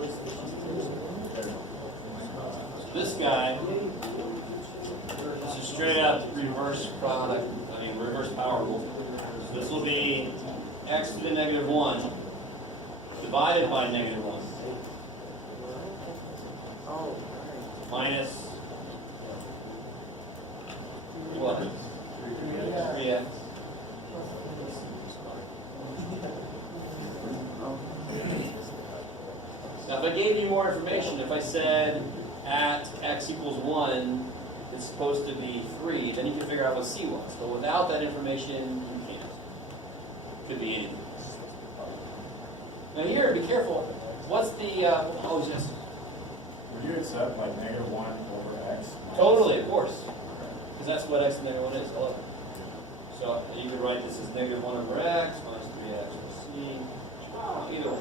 So this guy, this is straight out reverse product, reverse power rule. So this will be x to the negative 1 divided by negative 1 minus what? 3x. Now if I gave you more information, if I said at x equals 1, it's supposed to be 3, then you can figure out what c was. But without that information, you can't. It could be anything. Now here, be careful. What's the, oh yes? Would you accept like -1 over x? Totally, of course. Because that's what x and negative 1 is. I love it. So you could write this as -1 over x minus 3x over c. Either way.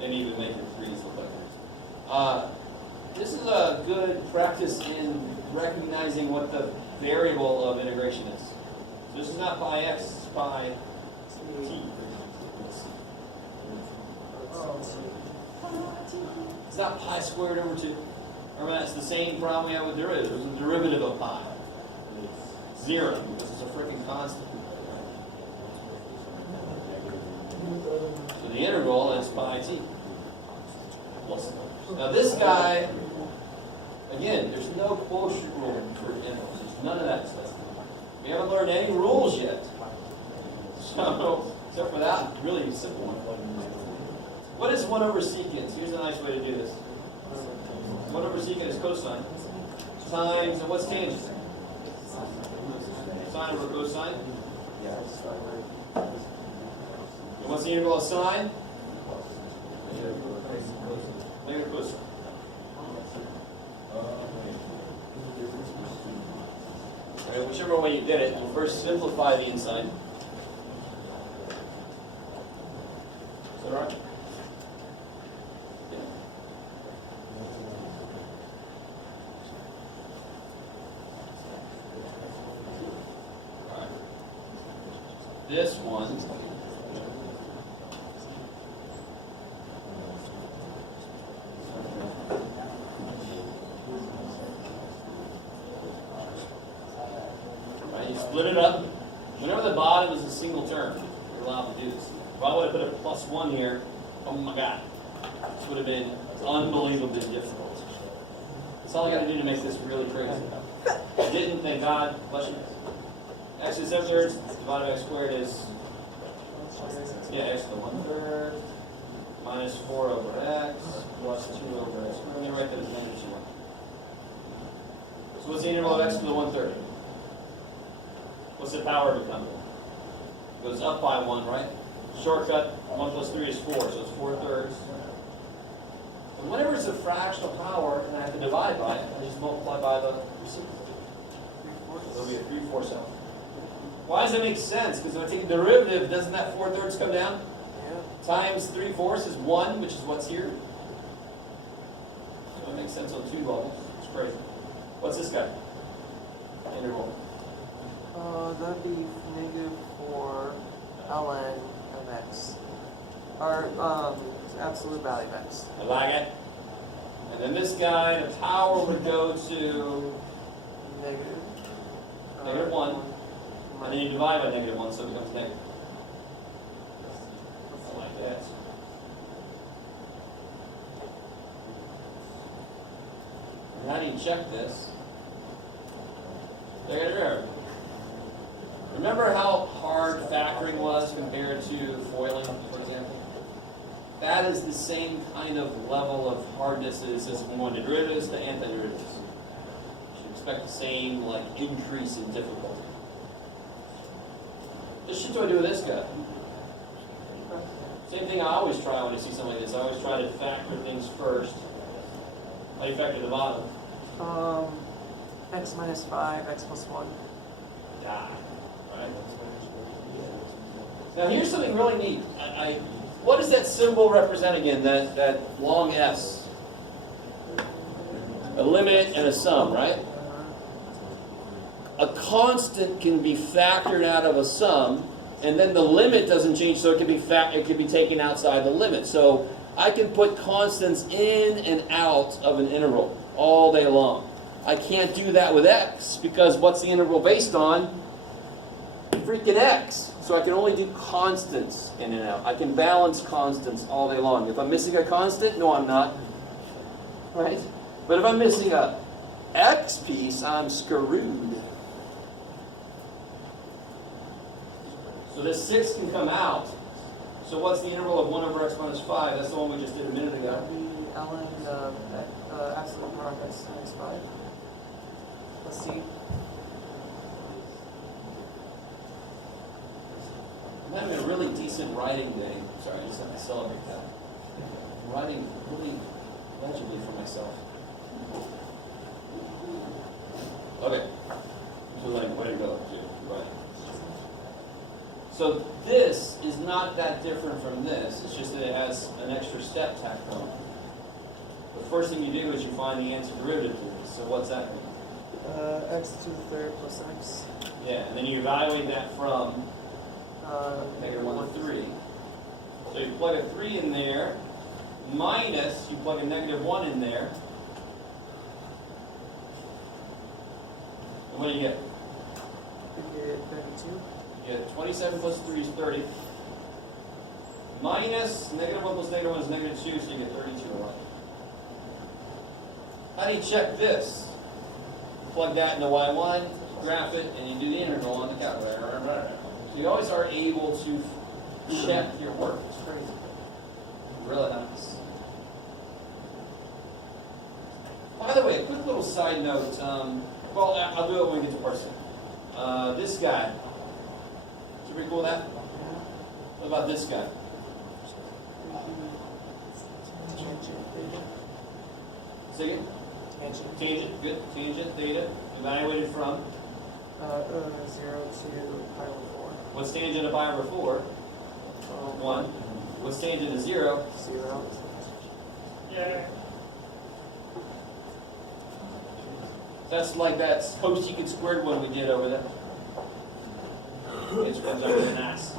And even make your 3's look like this is a good practice in recognizing what the variable of integration is. So this is not pi x, it's pi t. It's not pi squared over 2. Remember, that's the same problem we have with derivatives. There's a derivative of pi. 0, because it's a freaking constant. So the integral is pi t. Now this guy, again, there's no quotient rule for integrals. There's none of that stuff. We haven't learned any rules yet. So, except for that really simple one. What is 1 over secant? Here's a nice way to do this. 1 over secant is cosine times, and what's tangent? Sine over cosine? And what's the integral of sine? Negative cosine. Alright, whichever way you did it, we'll first simplify the inside. Is that right? Yeah. Alright. This one. Split it up. Whenever the bottom is a single term, you're allowed to do this. If I would have put a +1 here, oh my God, this would have been unbelievably difficult. That's all I got to do to make this really crazy. I didn't, thank God. Bless you. X is 7/3 divided by x squared is, x to the 1/3 minus 4 over x plus 2 over x. We're going to write that as negative 2. So what's the integral of x to the 1/3? What's the power become? It goes up by 1, right? Shortcut, 1 plus 3 is 4, so it's 4/3. And whenever it's a fractional power and I have to divide by it, I just multiply by the reciprocal. It'll be a 3/4 cell. Why does that make sense? Because if I take a derivative, doesn't that 4/3 come down? Yeah. Times 3/4 is 1, which is what's here. So it makes sense on 2 levels. It's crazy. What's this guy? Integral. That'd be -4 ln of x. Or, absolute value of x. I like it. And then this guy, the power would go to negative 1. And then you divide by -1, so it becomes negative. I like that. And how do you check this? Negative error. Remember how hard factoring was compared to foiling, for example? That is the same kind of level of hardness as from going to derivatives to antiderivatives. You should expect the same increase in difficulty. Just what do I do with this guy? Same thing I always try when I see something like this. I always try to factor things first. How do you factor the bottom? X minus 5, x plus 1. Yeah. Right. Now here's something really neat. What does that symbol represent again? That long S. A limit and a sum, right? A constant can be factored out of a sum, and then the limit doesn't change, so it can be taken outside the limit. So I can put constants in and out of an integral all day long. I can't do that with x, because what's the integral based on? Freaking x. So I can only do constants in and out. I can balance constants all day long. If I'm missing a constant, no, I'm not. Right? But if I'm missing a x piece, I'm screwed. So this 6 can come out. So what's the integral of 1 over x minus 5? That's the one we just did a minute ago. That'd be ln absolute power of x times 5. Let's see. I'm having a really decent writing day. Sorry, I just have to celebrate that. I'm writing really legibly for myself. Okay. So like, way to go, dude. Right. So this is not that different from this. It's just that it has an extra step tacked on. The first thing you do is you find the antiderivative to this. So what's that mean? X to the third plus x. Yeah, and then you evaluate that from negative 1 to 3. So you plug a 3 in there, minus, you plug a negative 1 in there. And what do you get? You get 32. You get 27 plus 3 is 30. Minus negative 1 plus negative 1 is negative 2, so you get 32 alike. How do you check this? Plug that into y1, graph it, and you do the integral on the calculator. So you always are able to check your work. It's crazy. Really nice. By the way, a quick little side note. Well, I'll do it when we get to parsing. This guy. Should we cool with that? What about this guy? Say again? Tangent. Tangent, good. Tangent, theta. Evaluated from? 0 to pi over 4. What's tangent of pi over 4? 1. What's tangent of 0? 0. Yeah. That's like that cosecant squared one we did over there. It's runs over an ass.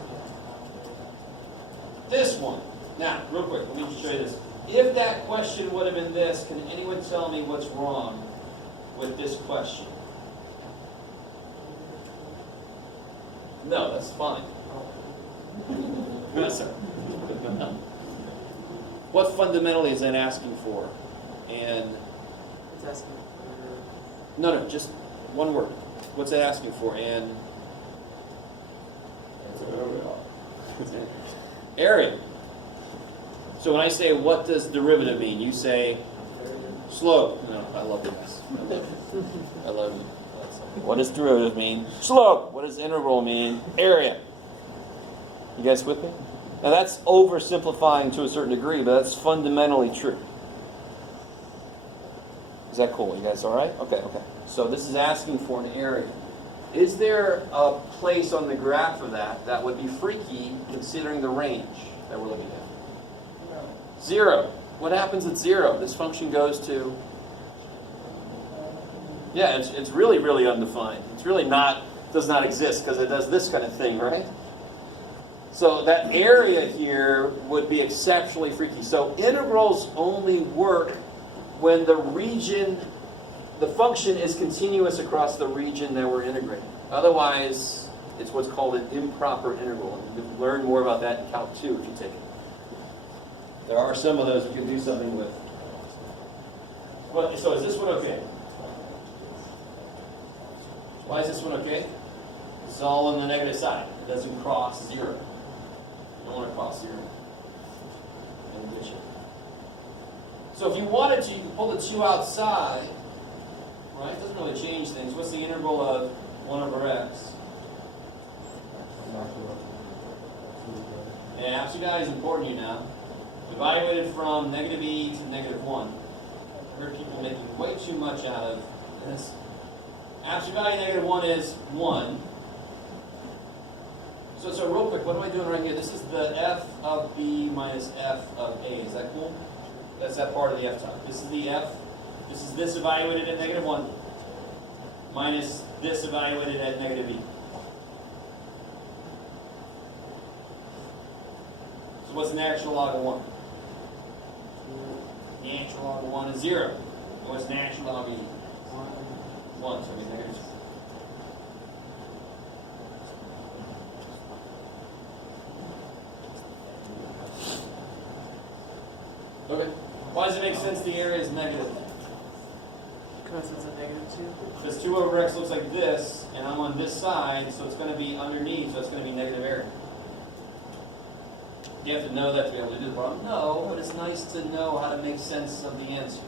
This one. Now, real quick, let me just show you this. If that question would have been this, can anyone tell me what's wrong with this question? No, that's fine. Yes, sir. What fundamentally is that asking for? And It's asking for... no, just one word. What's it asking for? And area. So when I say what does derivative mean, you say slope. No, I love you guys. I love you. What does derivative mean? Slope. What does integral mean? Area. You guys with me? Now that's oversimplifying to a certain degree, but that's fundamentally true. Is that cool? You guys all right? Okay. So this is asking for an area. Is there a place on the graph of that would be freaky considering the range that we're looking at? No. 0. What happens at 0? This function goes to... Yeah, it's really, really undefined. It's really does not exist because it does this kind of thing, right? So that area here would be exceptionally freaky. So integrals only work when the region, the function is continuous across the region that we're integrating. Otherwise, it's what's called an improper integral. And you can learn more about that in Calc 2 if you take it. There are some of those you can do something with. So is this one okay? Why is this one okay? It's all on the negative side. It doesn't cross 0. You don't want to cross 0. In addition. So if you wanted to, you could pull the 2 outside. Right? It doesn't really change things. What's the integral of 1 over x? Yeah, absolute value is important to you now. Evaluated from negative e to negative 1. I heard people making way too much out of this. Absolute value negative 1 is 1. So real quick, what am I doing right here? This is the f of b minus f of a. Is that cool? That's that part of the f top. This is the f. This is this evaluated at negative 1 minus this evaluated at negative e. what's the natural log of 1? Natural log of 1 is 0. And what's natural log of e? 1. So it'll be negative 2. Okay. Why does it make sense the area is negative? Because it's a negative 2. Because 2 over x looks like this, and I'm on this side, so it's going to be underneath, so it's going to be negative area. You have to know that to be able to do the problem. No, but it's nice to know how to make sense of the answer.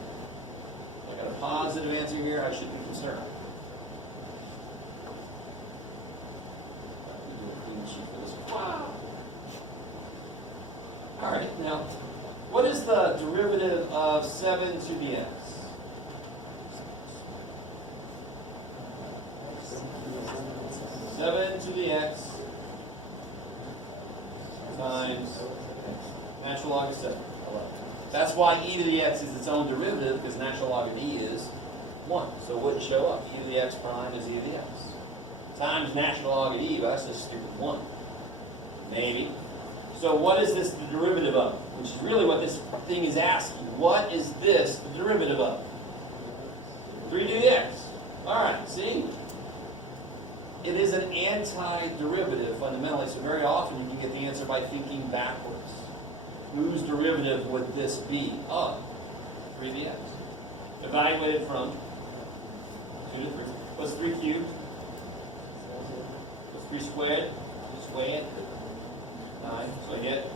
If I got a positive answer here, I should be concerned. Wow. All right, now, what is the derivative of 7 to the x? Seven to the x times natural log of 7. That's why e to the x is its own derivative, because natural log of e is 1. So it wouldn't show up. E to the x prime is e to the x. Times natural log of e, but that's just stupid 1. Maybe. So what is this the derivative of? Which is really what this thing is asking. What is this the derivative of? 3 to the x. Alright, see? It is an antiderivative fundamentally, so very often you can get the answer by thinking backwards. Whose derivative would this be? Of 3 to the x. Evaluated from 2 to 3. What's 3 cubed? What's 3 squared? Squared. 9. So I get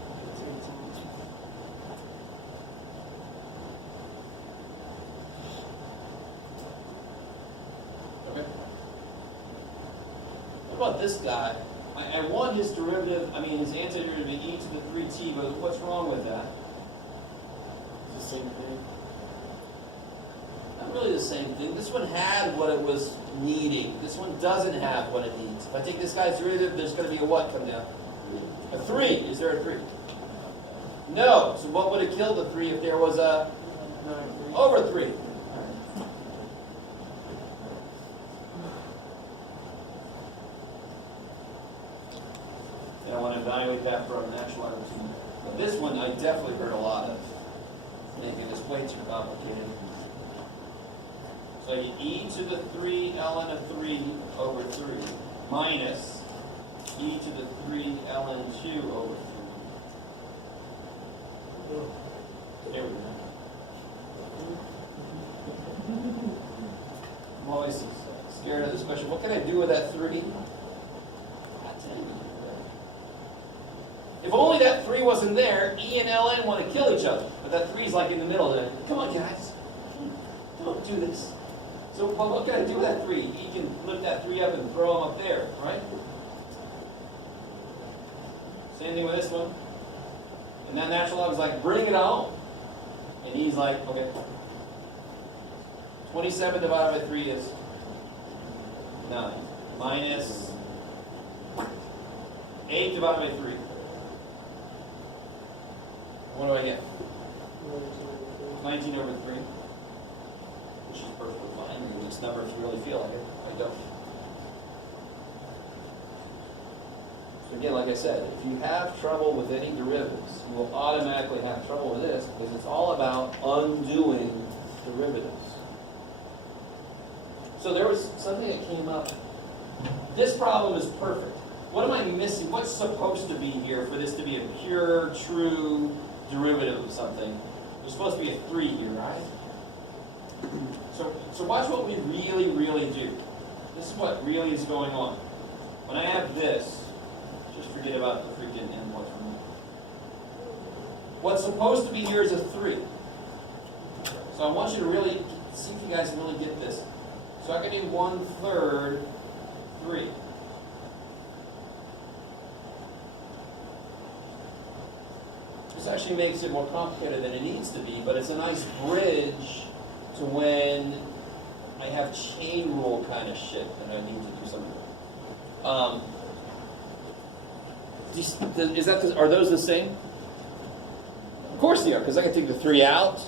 okay. What about this guy? I want his derivative, his antiderivative to be e to the 3t, but what's wrong with that? It's the same thing. Not really the same thing. This one had what it was needing. This one doesn't have what it needs. If I take this guy's derivative, there's going to be a what come down? A 3. Is there a 3? No. So what would have killed the 3 if there was a over 3? And I want to evaluate that from natural log of 2. But this one I definitely heard a lot of. Making this way too complicated. So I get e to the 3 ln of 3 over 3 minus e to the 3 ln 2 over 3. There we go. I'm always scared of this question. What can I do with that 3? If only that 3 wasn't there, e and ln want to kill each other. But that 3 is like in the middle there. Come on, guys. Don't do this. So what can I do with that 3? E can lift that 3 up and throw them up there, right? Same thing with this one. And that natural log is like, bring it on. And he's like, okay. 27 divided by 3 is 9. Minus 8 divided by 3. What do I get? 19 over 3. Which is perfectly fine. I mean, this number if you really feel like it. I don't. So again, like I said, if you have trouble with any derivatives, you will automatically have trouble with this because it's all about undoing derivatives. So there was something that came up. This problem is perfect. What am I missing? What's supposed to be here for this to be a pure, true derivative of something? There's supposed to be a 3 here, right? So watch what we really, really do. This is what really is going on. When I have this, just forget about the freaking inputs. What's supposed to be here is a 3. So I want you to really see if you guys really get this. So I can do 1/3 3. This actually makes it more complicated than it needs to be, but it's a nice bridge to when I have chain rule kind of shit and I need to do something. Are those the same? Of course they are, because I can take the 3 out.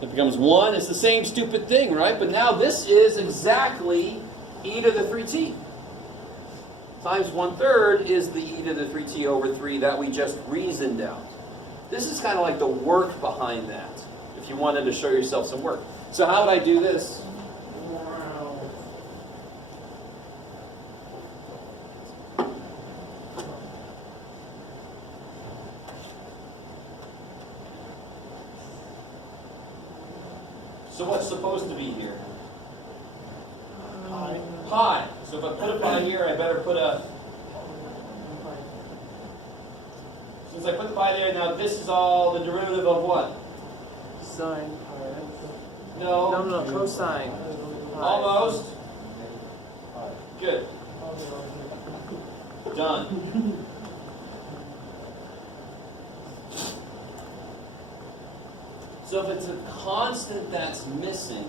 It becomes 1. It's the same stupid thing, right? But now this is exactly e to the 3t. Times 1/3 is the e to the 3t over 3 that we just reasoned out. This is kind of like the work behind that, if you wanted to show yourself some work. So how would I do this? So what's supposed to be here? Pi. Pi. So if I put a pi here, I better put a... Since I put the pi there, now this is all the derivative of what? Sine pi. No. No, cosine. Pi. Almost. Good. Done. So if it's a constant that's missing,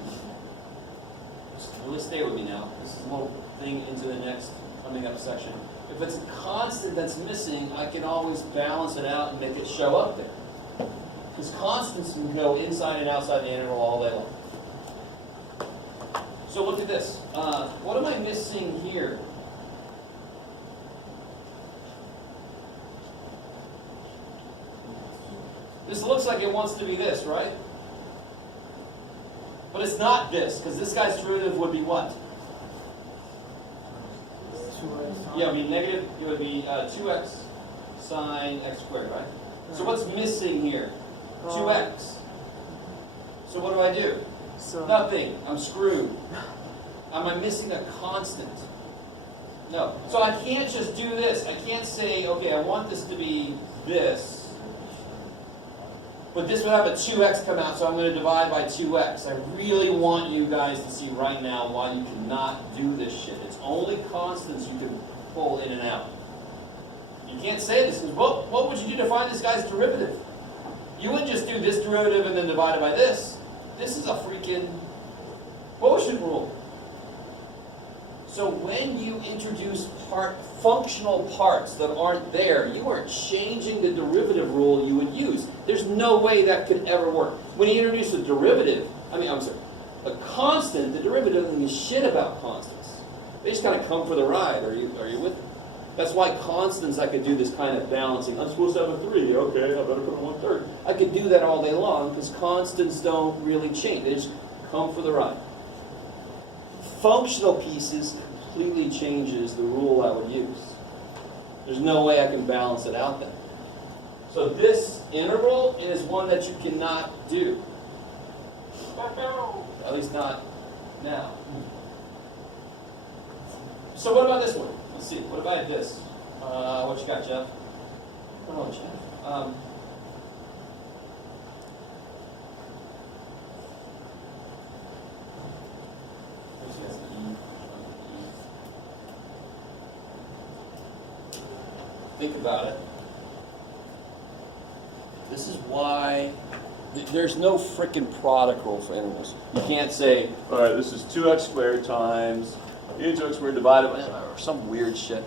really stay with me now. This is a little thing into the next coming up section. If it's a constant that's missing, I can always balance it out and make it show up there. Because constants can go inside and outside the integral all day long. So look at this. What am I missing here? This looks like it wants to be this, right? But it's not this, because this guy's derivative would be what? 2x. Yeah, it would be negative, it would be 2x sine x squared, right? So what's missing here? 2x. So what do I do? So Nothing. I'm screwed. Am I missing a constant? No. So I can't just do this. I can't say, okay, I want this to be this. But this would have a 2x come out, so I'm going to divide by 2x. I really want you guys to see right now why you cannot do this shit. It's only constants you can pull in and out. You can't say this, because what would you do to find this guy's derivative? You wouldn't just do this derivative and then divide it by this. This is a freaking quotient rule. So when you introduce functional parts that aren't there, you are changing the derivative rule you would use. There's no way that could ever work. When you introduce a derivative, a constant, the derivative doesn't mean shit about constants. They just kind of come for the ride. Are you with me? That's why constants, I could do this kind of balancing. I'm supposed to have a 3. Okay, I better put a 1/3. I could do that all day long because constants don't really change. They just come for the ride. Functional pieces completely changes the rule I would use. There's no way I can balance it out then. So this integral is one that you cannot do. At least not now. So what about this one? Let's see. What about this? What you got, Jeff? Come on, Jeff. Think about it. This is why there's no frickin' product rule for integrals. You can't say, all right, this is 2x squared times e to x squared divided by, or some weird shit.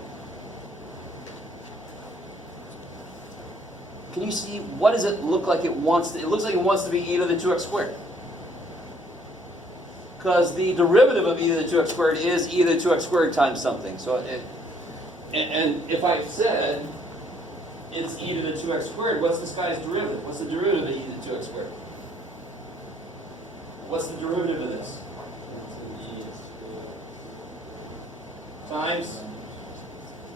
Can you see, what does it look like it wants to, it looks like it wants to be e to the 2x squared. Because the derivative of e to the 2x squared is e to the 2x squared times something. So and if I said it's e to the 2x squared, what's this guy's derivative? What's the derivative of e to the 2x squared? What's the derivative of this? Times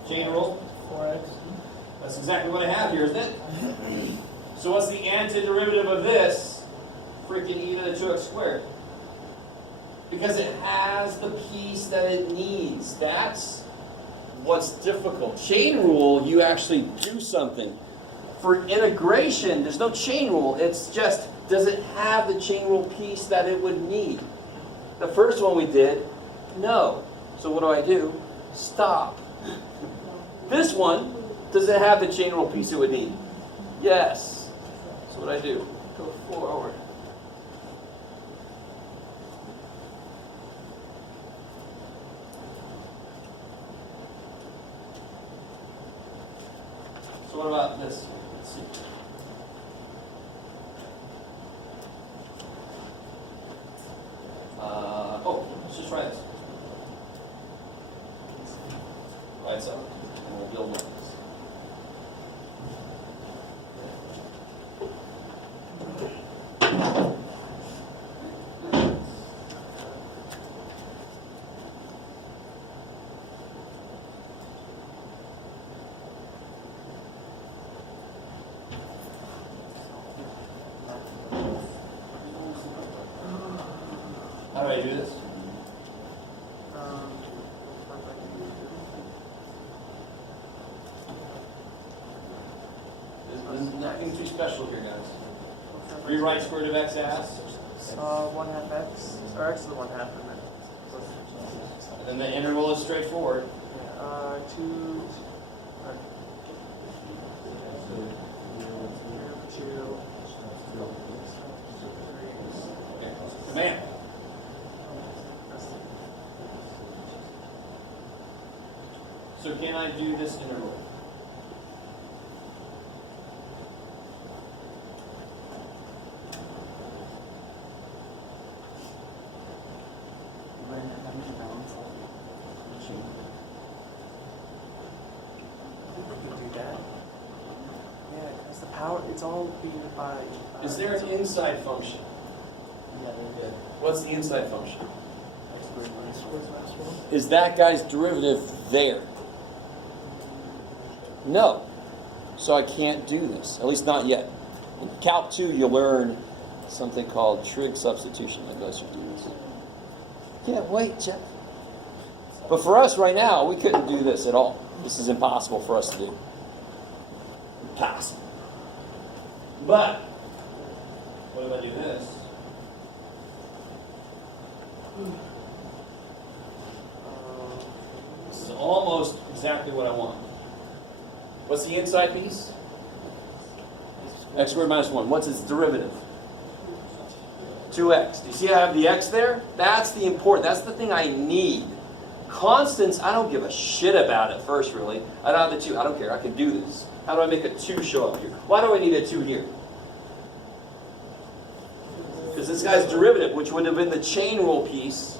chain rule? 4x. That's exactly what I have here, isn't it? So what's the antiderivative of this? Freaking e to the 2x squared. Because it has the piece that it needs. That's what's difficult. Chain rule, you actually do something. For integration, there's no chain rule. It's just, does it have the chain rule piece that it would need? The first one we did, no. So what do? Stop. This one, does it have the chain rule piece it would need? Yes. So what do? Go forward. So what about this? Let's see. Let's just try this. Right, so and we'll build one of this. way I do this? There's nothing too special here, guys. Rewrite square root of x as? 1/2 x, or x to the 1/2, And then the interval is straightforward. 2, 2, Okay. Command. So can I do this interval? it's all being by... Is there an inside function? What's the inside function? Is that guy's derivative there? No. So I can't do this, at least not yet. In Calc 2, you'll learn something called trig substitution that goes through this. Can't wait, Jeff. But for us right now, we couldn't do this at all. This is impossible for us to do. Impossible. But, what if I do this? This is almost exactly what I want. What's the inside piece? X squared minus 1. What's its derivative? 2x. Do you see I have the x there? That's the important, that's the thing I need. Constants, I don't give a shit about at first, really. I don't have the 2. I don't care. I can do this. How do I make a 2 show up here? Why do I need a 2 here? Because this guy's derivative, which would have been the chain rule piece,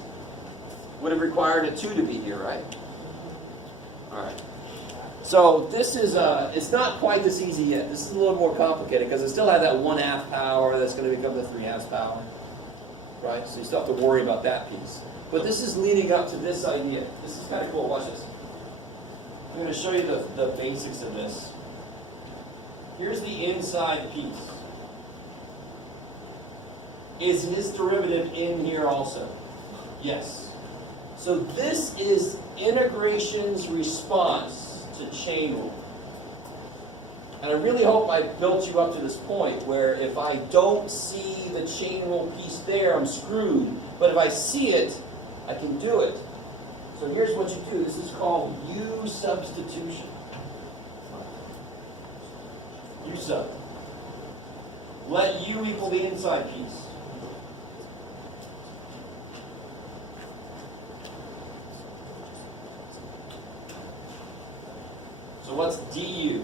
would have required a 2 to be here, right? All right. So this is, it's not quite this easy yet. This is a little more complicated because it still has that 1/2 power that's going to become the 3/2 power. Right? So you still have to worry about that piece. But this is leading up to this idea. This is kind of cool. Watch this. I'm going to show you the basics of this. Here's the inside piece. Is his derivative in here also? Yes. So this is integration's response to chain rule. And I really hope I built you up to this point where if I don't see the chain rule piece there, I'm screwed. But if I see it, I can do it. So here's what you do. This is called u-substitution. U-sub. Let u equal the inside piece. So what's du?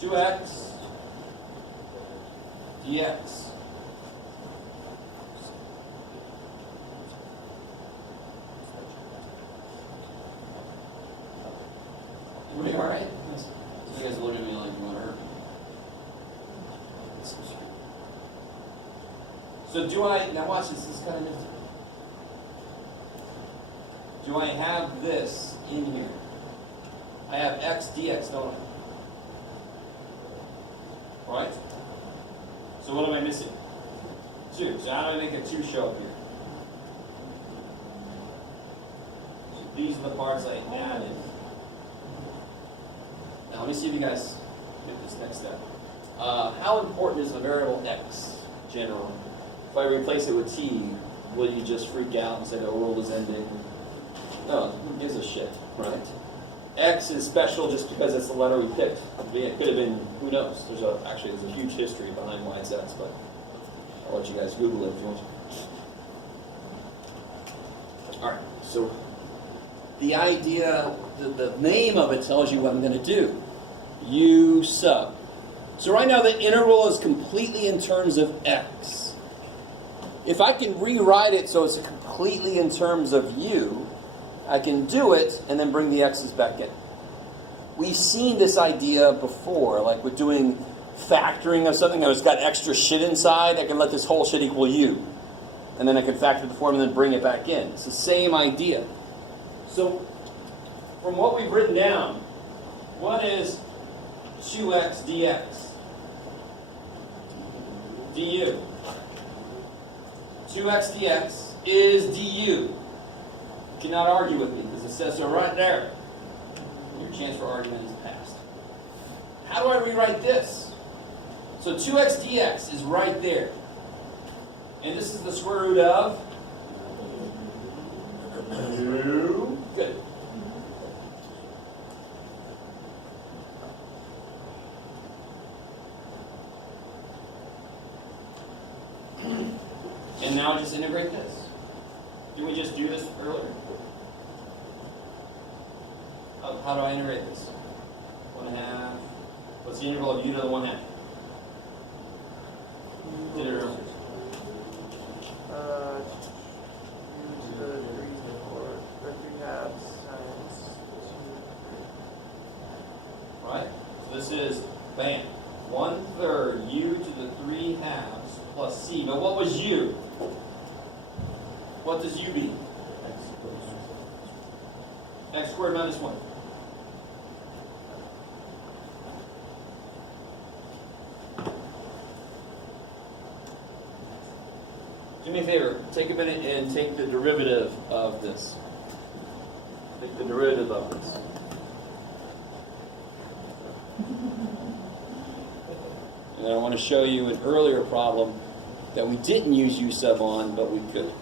2x dx. Everybody all right? You guys look at me like you want to hurt me. So do I, now watch this, this is kind of nifty. Do I have this in here? I have x dx, don't I? Right? So what am I missing? 2. So how do I make a 2 show up here? So these are the parts I added. Now let me see if you guys get this next step. How important is the variable x generally? If I replace it with t, will you just freak out and say the world is ending? No, who gives a shit, right? X is special just because it's the letter we picked. It could have been, who knows? There's a huge history behind why it's X, but I'll let you guys Google it if you want to. All right, so the idea, the name of it tells you what I'm going to do. U sub. So right now the interval is completely in terms of X. If I can rewrite it so it's completely in terms of U, I can do it and then bring the x's back in. We've seen this idea before, like we're doing factoring of something that's got extra shit inside. I can let this whole shit equal u. And then I can factor the form and then bring it back in. It's the same idea. So from what we've written down, what is 2x dx? du. 2x dx is du. You cannot argue with me because it says so right there. Your chance for argument is passed. How do I rewrite this? So 2x dx is right there. And this is the square root of 2. Good. And now just integrate this. Didn't we just do this earlier? How do I integrate this? 1/2. What's the integral of u to the 1/2? Did it earlier. U to the 3/4 times. Right? So this is, bam, 1/3 u to the 3/2 plus c. But what was u? What does u be? X squared minus 1. Do me a favor, take a minute and take the derivative of this. Take the derivative of this. And I want to show you an earlier problem that we didn't use u sub on, but we could.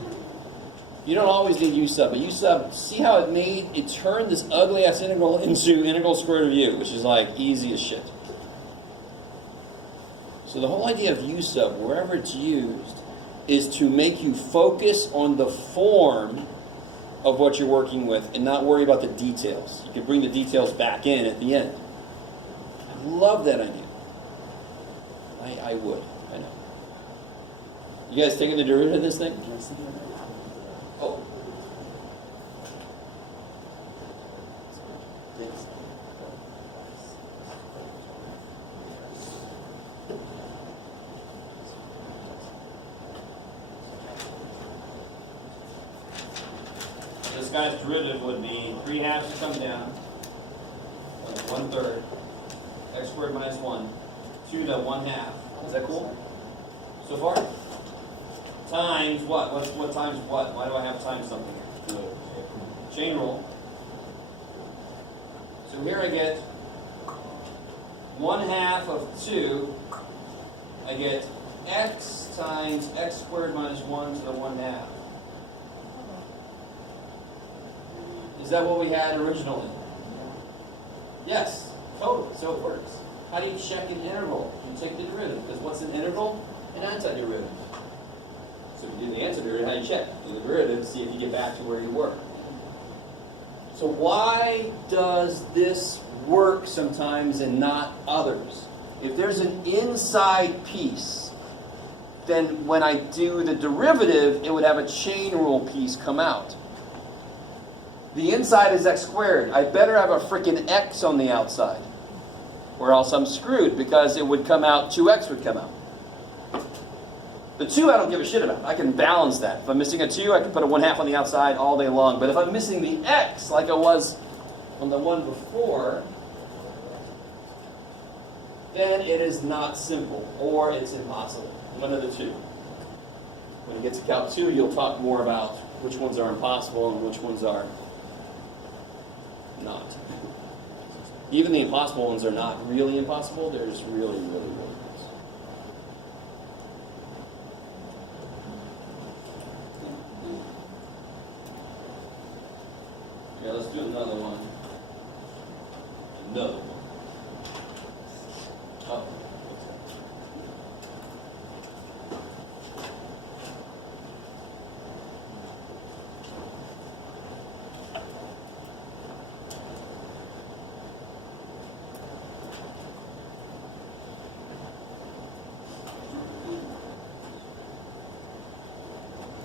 You don't always need u sub, but u sub, see how it turned this ugly ass integral into integral square root of u, which is like easy as shit. So the whole idea of u sub, wherever it's used, is to make you focus on the form of what you're working with and not worry about the details. You can bring the details back in at the end. I love that idea. I would, I know. You guys taking the derivative of this thing? Oh. This guy's derivative would be 3/2 to come down, 1/3, x squared minus 1, to the 1/2. Is that cool? So far? Times what? What times what? Why do I have times something here? Chain rule. So here I get 1/2 of 2. I get x times x squared minus 1 to the 1/2. Is that what we had originally? Yes, totally. So it works. How do you check an integral? You take the derivative. Because what's an integral? An antiderivative. So if you do the antiderivative, how do you check? Do the derivative, see if you get back to where you were. So why does this work sometimes and not others? If there's an inside piece, then when I do the derivative, it would have a chain rule piece come out. The inside is x squared. I better have a freaking x on the outside, or else I'm screwed, because it would come out, 2x would come out. The 2 I don't give a shit about. I can balance that. If I'm missing a 2, I can put a 1/2 on the outside all day long. But if I'm missing the x, like I was on the one before, then it is not simple, or it's impossible. One of the two. When you get to Calc 2, you'll talk more about which ones are impossible and which ones are not. Even the impossible ones are not really impossible. They're just really, really, really close. Yeah, let's do another one. Another one. Oh.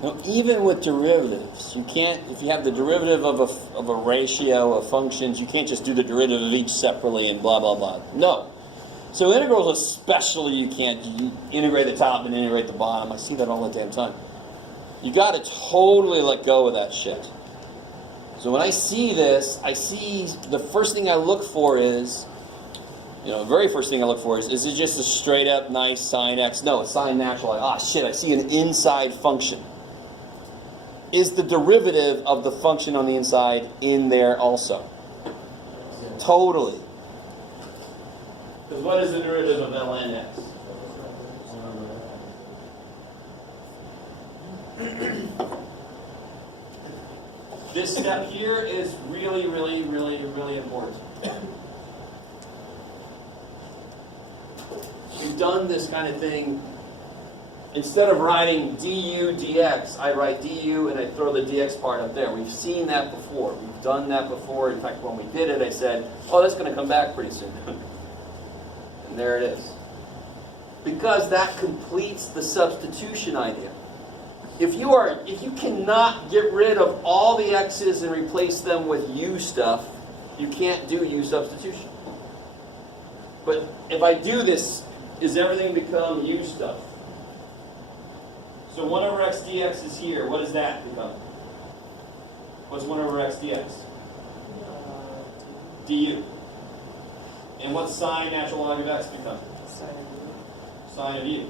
Now, even with derivatives, you can't, if you have the derivative of a ratio of functions, you can't just do the derivative of each separately and blah, blah, blah. No. So integrals especially, you can't integrate the top and integrate the bottom. I see that all the damn time. You got to totally let go of that shit. So when I see this, I see the first thing I look for is, the very first thing I look for is it just a straight up nice sine x? No, it's sine natural. Shit, I see an inside function. is the derivative of the function on the inside in there also? Totally. Because what is the derivative of ln x? This step here is really, really, really, really important. We've done this kind of thing. Instead of writing du dx, I write du and I throw the dx part up there. We've seen that before. We've done that before. In fact, when we did it, I said, oh, that's going to come back pretty soon. And there it is. Because that completes the substitution idea. If you cannot get rid of all the x's and replace them with u stuff, you can't do u substitution. But if I do this, is everything become u stuff? So 1 over x dx is here. What does that become? What's 1 over x dx? Du. And what's sine natural log of x become? Sine of u.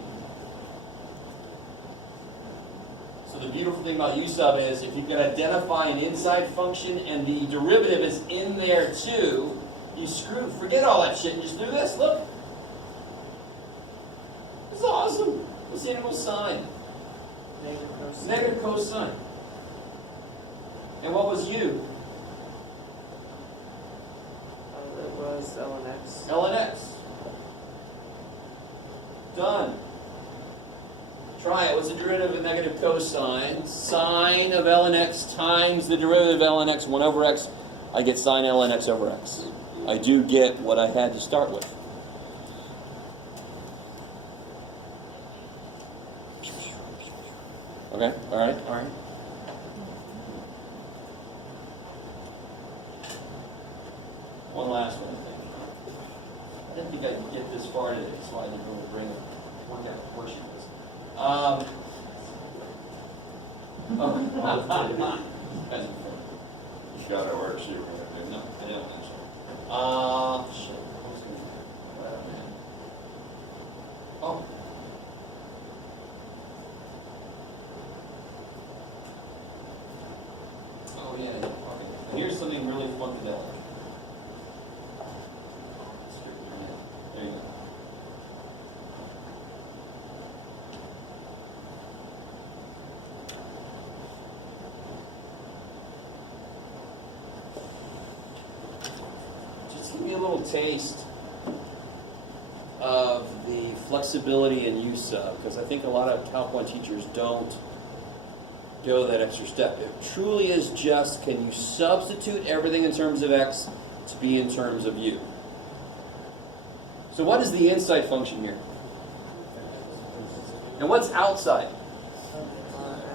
So the beautiful thing about u sub is if you can identify an inside function and the derivative is in there too, you forget all that shit and just do this. Look. This is awesome. What's the integral sine? Negative cosine. And what was u? It was ln x. ln x. Done. Try it. What's the derivative of negative cosine? Sine of ln x times the derivative of ln x, 1 over x. I get sine ln x over x. I do get what I had to start with. Okay? All right? All right. One last one, I didn't think I could get this far today, so I didn't really bring it. Work out the portion of this. You got a worksheet. No, I don't actually. Shit. What was gonna Oh. Oh yeah. Okay. And here's something really funkadelic. There you go. Give me a little taste of the flexibility in u-sub, because I think a lot of Calc 1 teachers don't go that extra step. It truly is just, can you substitute everything in terms of x to be in terms of u? So what is the inside function here? And what's outside?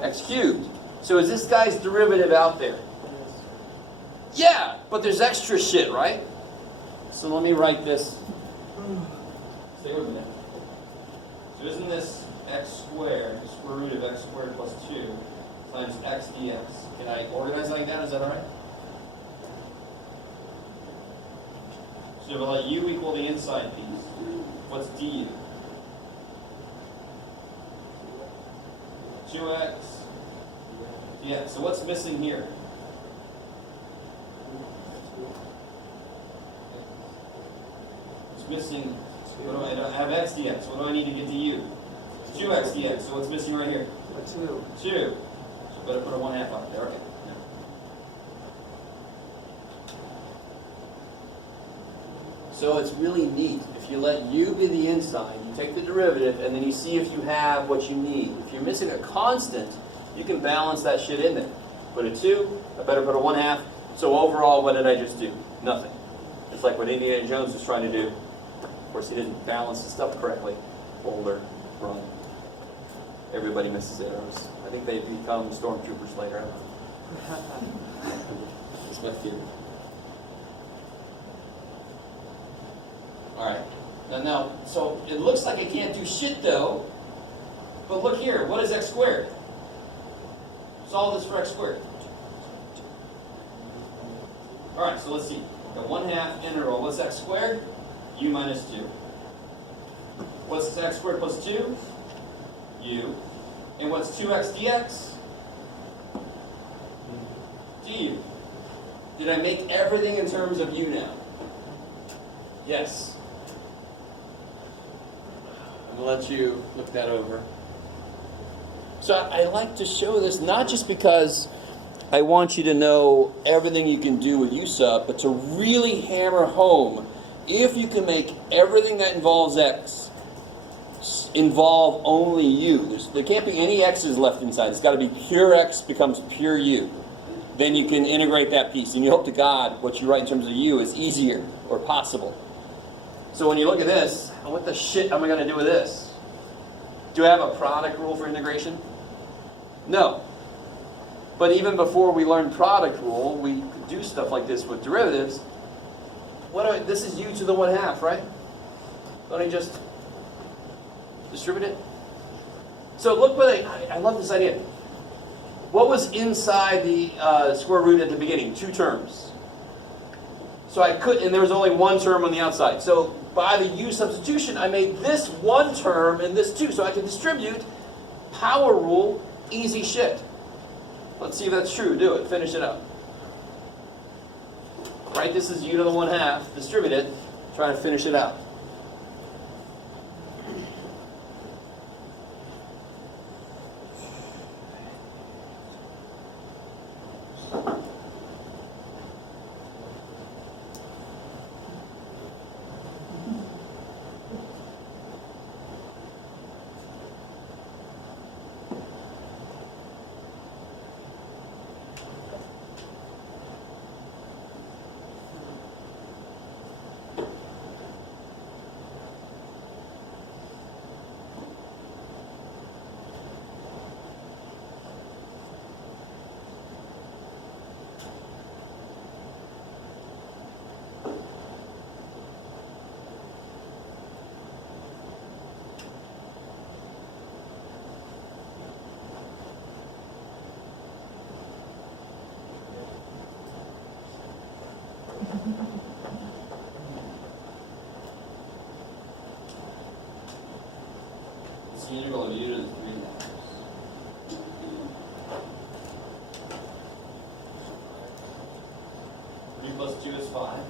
X cubed. So is this guy's derivative out there? Yeah, but there's extra shit, right? So let me write this. Stay with me now. So isn't this x squared, the square root of x squared plus 2 times x dx? Can I organize like that? Is that all right? So if I let u equal the inside piece, what's du? 2x. Yeah, so what's missing here? Missing, what do I have x dx. What do I need to get to u? 2x dx. So what's missing right here? 2. 2. So I better put a 1/2 on there. Okay. So it's really neat. If you let u be the inside, you take the derivative, and then you see if you have what you need. If you're missing a constant, you can balance that shit in there. Put a 2, I better put a 1/2. So overall, what did I just do? Nothing. It's like what Indiana Jones was trying to do. Of course, he didn't balance the stuff correctly. Boulder, run. Everybody misses arrows. I think they become stormtroopers later. I don't know. That's my theory. All right. Now, so it looks like I can't do shit though. But look here. What is x squared? Solve this for x squared. All right. So let's see. The 1/2 integral. What's x squared? U minus 2. What's x squared plus 2? U. And what's 2x dx? Did I make everything in terms of u now? Yes. I'm going to let you look that over. So I like to show this not just because I want you to know everything you can do with u-sub, but to really hammer home, if you can make everything that involves x involve only u. There can't be any x's left inside. It's got to be pure x becomes pure u. Then you can integrate that piece. And you hope to God what you write in terms of u is easier or possible. So when you look at this, what the shit am I going to do with this? Do I have a product rule for integration? No. But even before we learned product rule, we could do stuff like this with derivatives. This is u to the 1/2, right? Don't I just distribute it? So look what I love this idea. What was inside the square root at the beginning? 2 terms. So I could, and there was only 1 term on the outside. So by the u-substitution, I made this 1 term and this 2. So I can distribute. Power rule, easy shit. Let's see if that's true. Do it. Finish it up. Right? This is u to the 1/2. Distribute it. Try to finish it out. It's the integral of u to the 3 halves. 3 plus 2 is 5.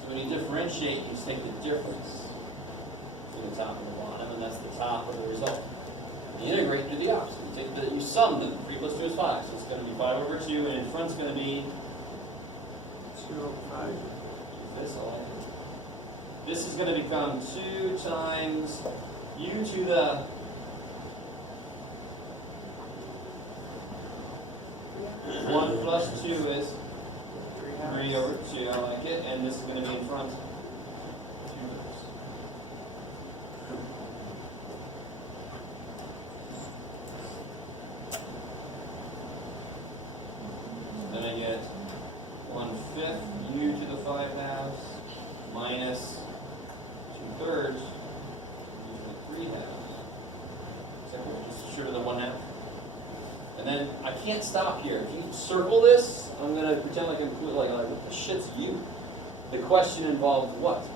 So when you differentiate, you just take the difference between the top and the bottom, and that's the top of the result. You integrate, you do the opposite. You sum them. 3 plus 2 is 5. So it's going to be 5 over 2, and in front's going to be 2 over 5. This all. This is going to become 2 times u to the 1 plus 2 is 3 over 2. I like it. And this is going to be in front. 2 thirds. Then I get 1/5 u to the 5 halves minus 2 thirds u to the 3 halves. Just short of the 1/2. And then I can't stop here. If you circle this, I'm going to pretend like I'm like what the shit's u? The question involved what?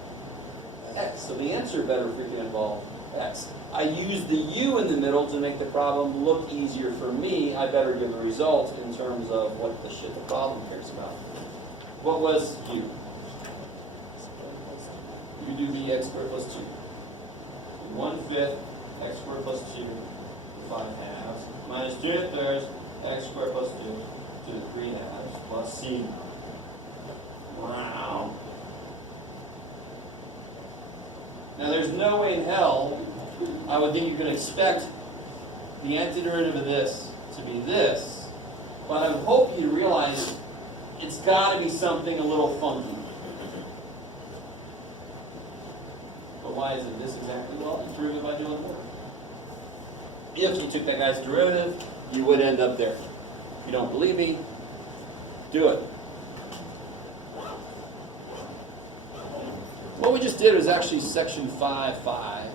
X. So the answer better freaking involve x. I use the u in the middle to make the problem look easier for me. I better give a result in terms of what the shit the problem cares about. What was u? You do the x squared plus 2. 1/5 x squared plus 2 to 5 halves minus 2 thirds x squared plus 2 to the 3 halves plus c. Wow. Now there's no way in hell I would think you can expect the antiderivative of this to be this, but I hope you realize it's got to be something a little funky. But why is it this exactly? Well, you prove it by doing more. If you took that guy's derivative, you would end up there. If you don't believe me, do it. What we just did was actually section 5.5.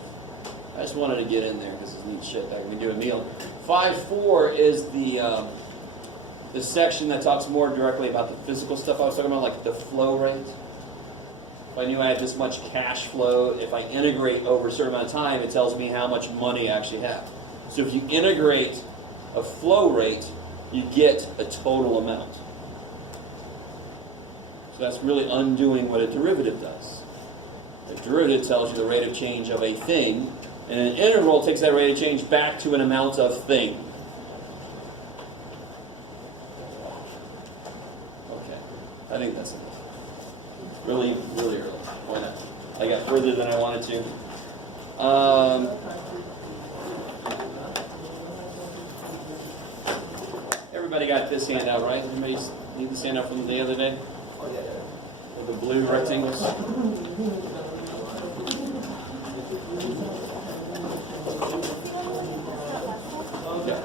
I just wanted to get in there because it's neat shit that we do a meal. 5.4 is the section that talks more directly about the physical stuff I was talking about, like the flow rate. If I knew I had this much cash flow, if I integrate over a certain amount of time, it tells me how much money I actually have. So if you integrate a flow rate, you get a total amount. So that's really undoing what a derivative does. The derivative tells you the rate of change of a thing, and an integral takes that rate of change back to an amount of thing. Okay, I think that's enough. Really, really early. Why not? I got further than I wanted to. Everybody got this handout, right? Everybody need this handout from the other day? With the blue rectangles? Okay.